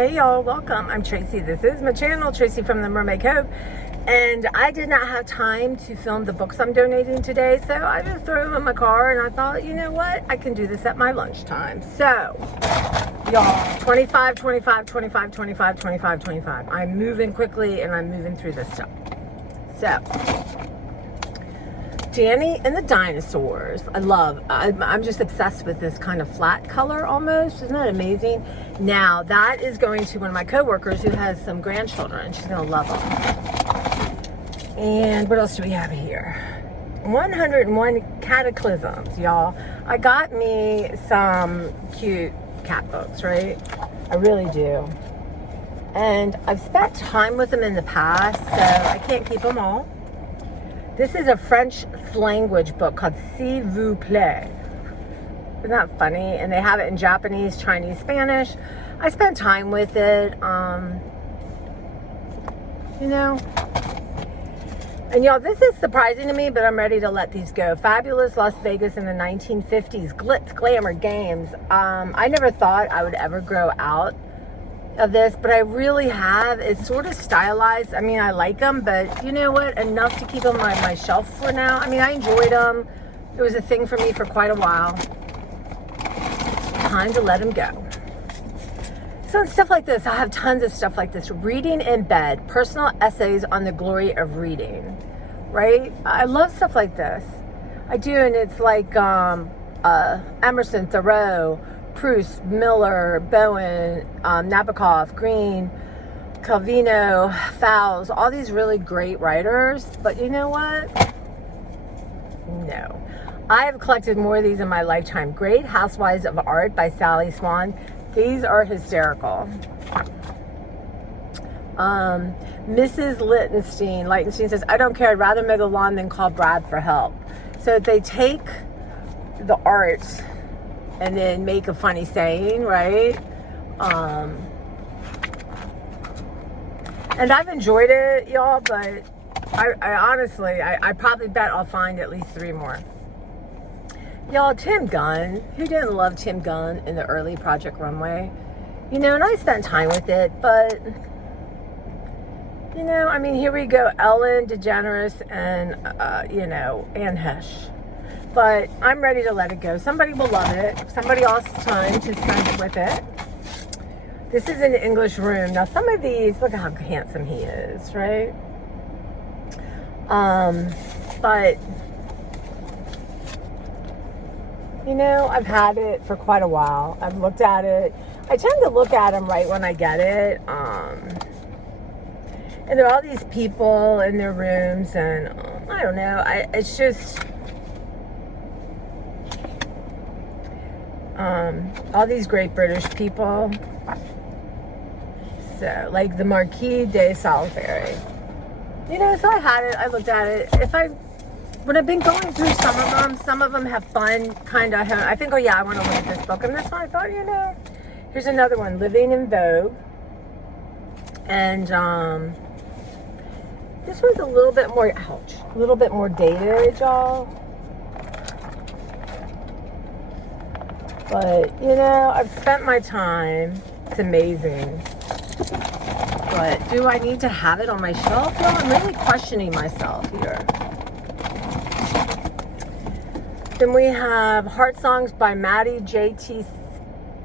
Hey y'all, welcome. I'm Tracy. This is my channel, Tracy from the Mermaid Cove. And I did not have time to film the books I'm donating today, so I just threw them in my car and I thought, you know what? I can do this at my lunchtime. So, y'all, 25, 25, 25, 25, 25, 25. I'm moving quickly and I'm moving through this stuff. So, Danny and the Dinosaurs. I'm just obsessed with this kind of flat color almost. Isn't that amazing? Now, that is going to one of my coworkers who has some grandchildren. She's going to love them. And what else do we have here? 101 Cataclysms, y'all. I got me some cute cat books, right? I really do. And I've spent time with them in the past, so I can't keep them all. This is a French language book called S'il vous plaît. Isn't that funny? And they have it in Japanese, Chinese, Spanish. I spent time with it, you know. And y'all, this is surprising to me, but I'm ready to let these go. Fabulous Las Vegas in the 1950s, glitz, glamour, games. I never thought I would ever grow out of this, but I really have. It's sort of stylized. I mean, I like them, but you know what? Enough to keep them on my shelf for now. I mean, I enjoyed them. It was a thing for me for quite a while. Time to let them go. So stuff like this, I have tons of stuff like this. Reading in Bed, personal essays on the glory of reading, right? I love stuff like this. I do, and it's like Emerson, Thoreau, Proust, Miller, Bowen, Nabokov, Green, Calvino, Fowles, all these really great writers. But you know what? No. I have collected more of these in my lifetime. Great Housewives of Art by Sally Swan. These are hysterical. Mrs. Lichtenstein says, I don't care. I'd rather mow the lawn than call Brad for help. So they take the art and then make a funny saying, right? And I've enjoyed it, y'all, but I honestly, I probably bet I'll find at least 3 more. Y'all, Tim Gunn, who didn't love Tim Gunn in the early Project Runway? You know, and I spent time with it, but, you know, I mean, here we go, Ellen DeGeneres and, you know, Anne Hesh. But I'm ready to let it go. Somebody will love it. Somebody else's time to spend with it. This is an English Room. Now, some of these, look how handsome he is, right? But, you know, I've had it for quite a while. I've looked at it. I tend to look at them right when I get it. And there are all these people in their rooms, and I don't know. It's just... all these great British people. So, like the Marquis de Salisbury. You know, so I had it, I looked at it. When I've been going through some of them have fun, kind of, I think, oh yeah, I want to look at this book. And this one, I thought, you know, here's another one, Living in Vogue. And, this one's a little bit more, ouch, a little bit more dated, y'all. But, you know, I've spent my time. It's amazing. But do I need to have it on my shelf? No, I'm really questioning myself here. Then we have Heart Songs by Maddie J.T.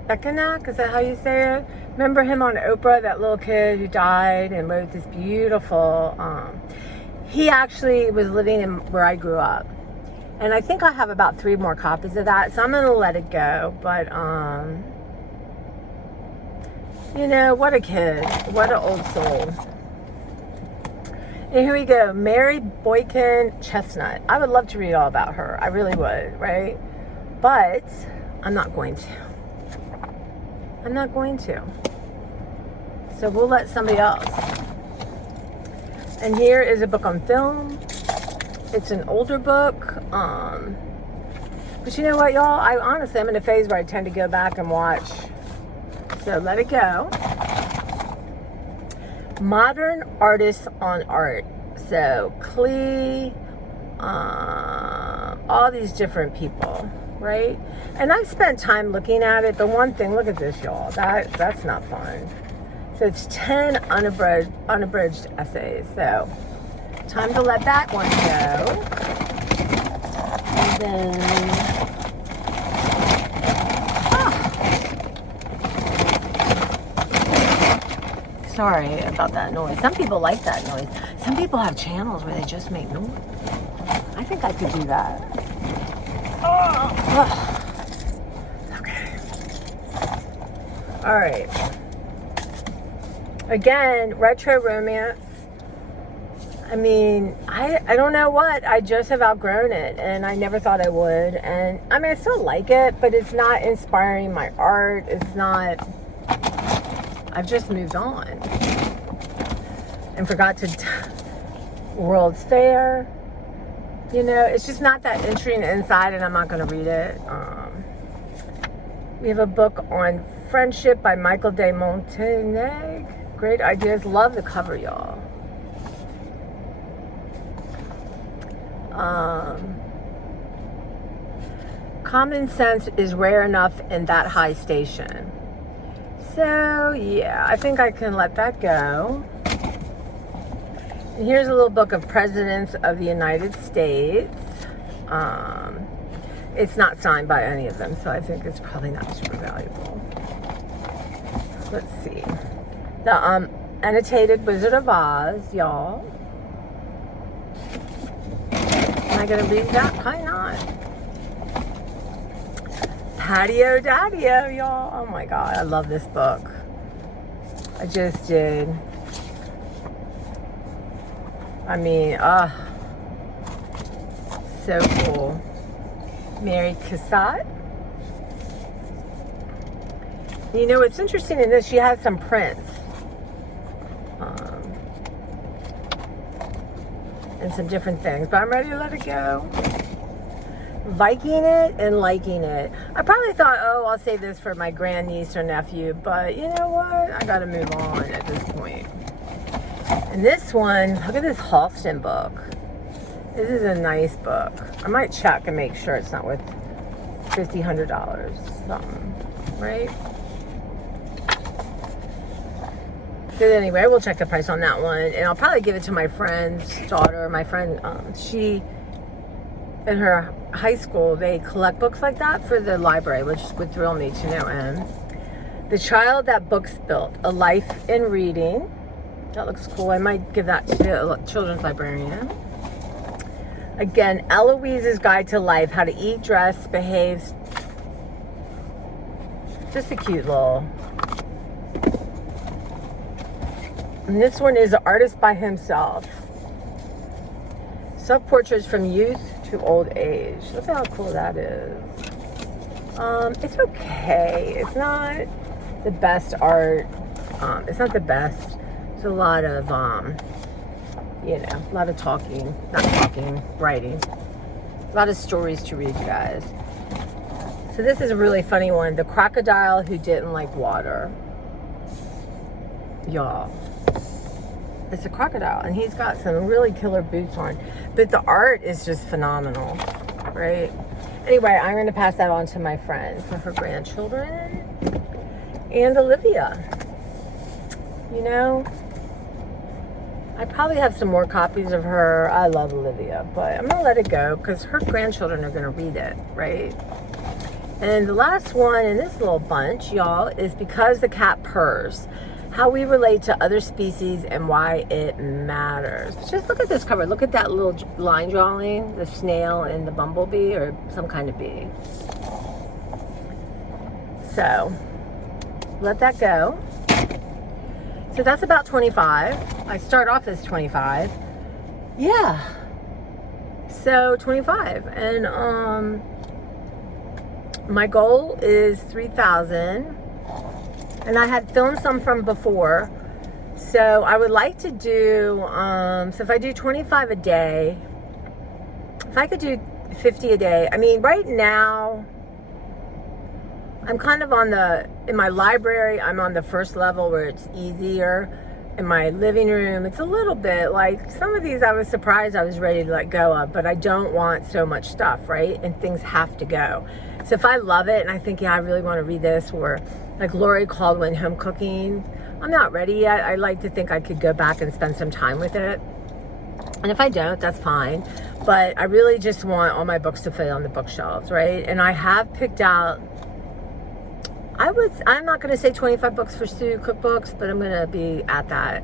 Spekanak. Is that how you say it? Remember him on Oprah, that little kid who died and wrote this beautiful... he actually was living in where I grew up. And I think I have about 3 more copies of that, so I'm going to let it go. But, you know, what a kid. What an old soul. And here we go. Mary Boykin Chestnut. I would love to read all about her. I really would, right? But I'm not going to. I'm not going to. So we'll let somebody else. And here is a book on film. It's an older book, but you know what, y'all? I'm in a phase where I tend to go back and watch. So let it go. Modern Artists on Art. So Klee, all these different people, right? And I spent time looking at it. The one thing, look at this, y'all. That's not fun. So it's 10 unabridged essays. So time to let that one go. And then, sorry about that noise. Some people like that noise. Some people have channels where they just make noise. I think I could do that. Okay. All right. Again, retro romance. I mean, I don't know what. I just have outgrown it, and I never thought I would. And I mean, I still like it, but it's not inspiring my art. It's not. I've just moved on and forgot to World's Fair. You know, it's just not that interesting inside, and I'm not going to read it. We have a book on friendship by Michael de Montaigne. Great ideas. Love the cover, y'all. Common sense is rare enough in that high station. So, yeah, I think I can let that go. And here's a little book of Presidents of the United States. It's not signed by any of them, so I think it's probably not super valuable. Let's see. The annotated Wizard of Oz, y'all. Am I going to read that? Probably not. Patio Daddy-O, y'all. Oh my God, I love this book. I just did. I mean, so cool. Mary Cassatt. You know, what's interesting in this, she has some prints. And some different things, but I'm ready to let it go. Viking it and liking it. I probably thought, oh, I'll save this for my grandniece or nephew, but you know what? I gotta move on at this point. And this one, look at this Halston book. This is a nice book. I might check and make sure it's not worth $100 something, right? But anyway, we'll check the price on that one, and I'll probably give it to my friend's daughter. My friend, she, in her high school, they collect books like that for the library, which would thrill me to no end. The Child That Books Built, A Life in Reading. That looks cool. I might give that to a children's librarian. Again, Eloise's Guide to Life, How to Eat, Dress, Behave. Just a cute little. And this one is an artist by himself. Self-portraits from youth to old age. Look at how cool that is. It's okay. It's not the best art. It's not the best. It's a lot of, you know, a lot of talking. Not talking, writing. A lot of stories to read, you guys. So this is a really funny one. The Crocodile Who Didn't Like Water. Y'all. It's a crocodile, and he's got some really killer boots on, but the art is just phenomenal, right? Anyway, I'm going to pass that on to my friend for her grandchildren. And Olivia, you know, I probably have some more copies of her. I love Olivia, but I'm going to let it go because her grandchildren are going to read it, right? And the last one in this little bunch, y'all, is Because the Cat Purrs. How we relate to other species and why it matters. Just look at this cover. Look at that little line drawing, the snail and the bumblebee or some kind of bee. So, let that go. So that's about 25. I start off as 25. Yeah. So 25. And my goal is 3,000. And I had filmed some from before. So I would like to do, so if I do 25 a day, if I could do 50 a day, I mean, right now, I'm kind of on in my library, I'm on the first level where it's easier. In my living room, it's a little bit like, some of these I was surprised I was ready to let go of, but I don't want so much stuff, right? And things have to go. So if I love it and I think, yeah, I really want to read this, or like Lori Caldwell, Home Cooking, I'm not ready yet. I like to think I could go back and spend some time with it. And if I don't, that's fine. But I really just want all my books to fit on the bookshelves, right? And I have picked out, I'm not going to say 25 books for Stu cookbooks, but I'm going to be at that.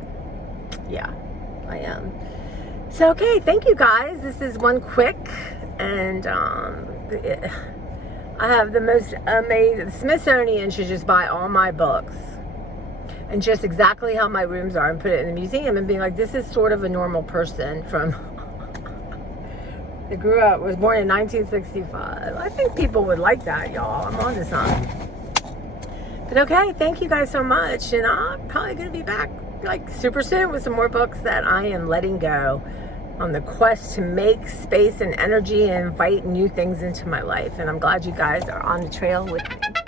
Yeah, I am. So, okay, thank you guys. This is one quick, and I have the most amazing, the Smithsonian should just buy all my books and just exactly how my rooms are and put it in the museum and being like, this is sort of a normal person from, I was born in 1965. I think people would like that, y'all. I'm on to something. But okay, thank you guys so much. And I'm probably going to be back like super soon with some more books that I am letting go on the quest to make space and energy and invite new things into my life. And I'm glad you guys are on the trail with me.